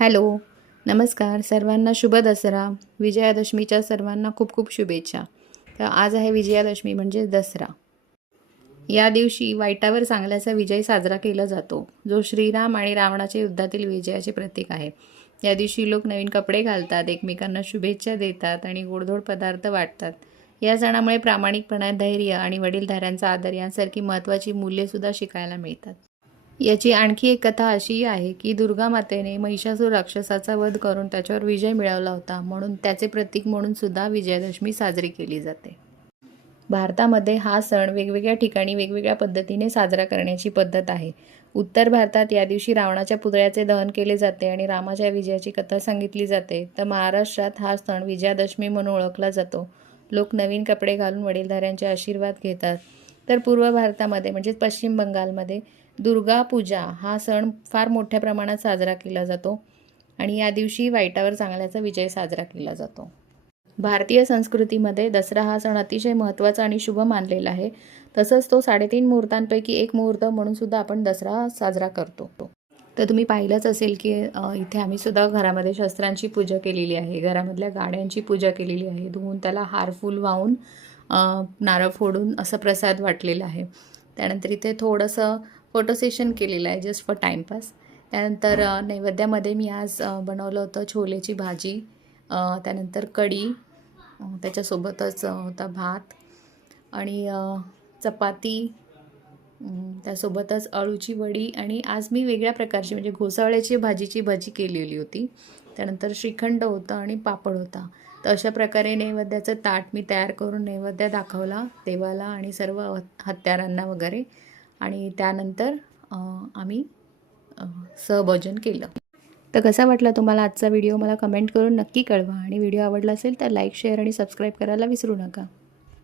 Hello, नमस्कार. सर्वांना शुभ दसरा. विजयादशमीच्या सर्वांना खूप खूप शुभेच्छा. तर आज आहे विजयादशमी म्हणजे दसरा. या दिवशी वाईटावर चांगल्याचा विजय साजरा केला जातो, जो श्रीराम आणि रावणाच्या युद्धातील विजयाचे प्रतीक आहे. या दिवशी लोक नवीन कपडे घालतात, एकमेकांना शुभेच्छा देतात आणि गोडधोड पदार्थ वाटतात. या सणामुळे प्रामाणिकपणा, धैर्य आणि वडीलधाऱ्यांचा आदर यांसारखी महत्त्वाची मूल्येसुद्धा शिकायला मिळतात. याची आणखी एक कथा अशी आहे की दुर्गा मातेने महिषासूर राक्षसाचा वध करून त्याच्यावर विजय मिळवला होता, म्हणून त्याचे प्रतीक म्हणून सुद्धा विजयादशमी साजरी केली जाते. भारतामध्ये हा सण वेगवेगळ्या ठिकाणी वेगवेगळ्या पद्धतीने साजरा करण्याची पद्धत आहे. उत्तर भारतात या दिवशी रावणाच्या पुतळ्याचे दहन केले जाते आणि रामाच्या विजयाची कथा सांगितली जाते. तर महाराष्ट्रात हा सण विजयादशमी म्हणून ओळखला जातो. लोक नवीन कपडे घालून वडीलधाऱ्यांचे आशीर्वाद घेतात. तर पूर्व भारतामध्ये म्हणजेच पश्चिम बंगालमध्ये दुर्गा पूजा हा सण फार मोठ्या प्रमाणात साजरा केला जातो आणि या दिवशी वाईटावर चांगल्याचा विजय साजरा केला जातो. भारतीय संस्कृतीमध्ये दसरा हा सण अतिशय महत्त्वाचा आणि शुभ मानलेला आहे. तसंच तो 3.5 मुहूर्तांपैकी एक मुहूर्त म्हणून सुद्धा आपण दसरा साजरा करतो. तर तुम्ही पाहिलंच असेल की इथे आम्ही सुद्धा घरामध्ये शस्त्रांची पूजा केलेली आहे, घरामधल्या गाड्यांची पूजा केलेली आहे, धुवून त्याला हारफूल वाहून नारळ फोडून असं प्रसाद वाटलेला आहे. त्यानंतर इथे थोडंसं फोटो सेशन केलेलं आहे जस्ट फॉर टाईमपास. त्यानंतर नैवेद्यामध्ये मी आज बनवलं होतं छोलेची भाजी, त्यानंतर कढी, त्याच्यासोबतच होता भात आणि चपाती, त्यासोबतच अळूची वडी आणि आज मी वेगळ्या प्रकारची म्हणजे घोसावळ्याची भाजीची भजी केलेली होती. त्यानंतर श्रीखंड होतं आणि पापड होता. तर अशा प्रकारे नैवेद्याचं ताट मी तयार करून नैवेद्य दाखवला देवाला आणि सर्व हत्यारांना वगैरे आणि त्यानंतर आम्ही सहभोजन केलं. तर कसा वाटला तुम्हाला आजचा व्हिडिओ मला कमेंट करून नक्की कळवा आणि व्हिडिओ आवडला असेल तर लाईक, शेअर आणि सबस्क्राईब करायला विसरू नका.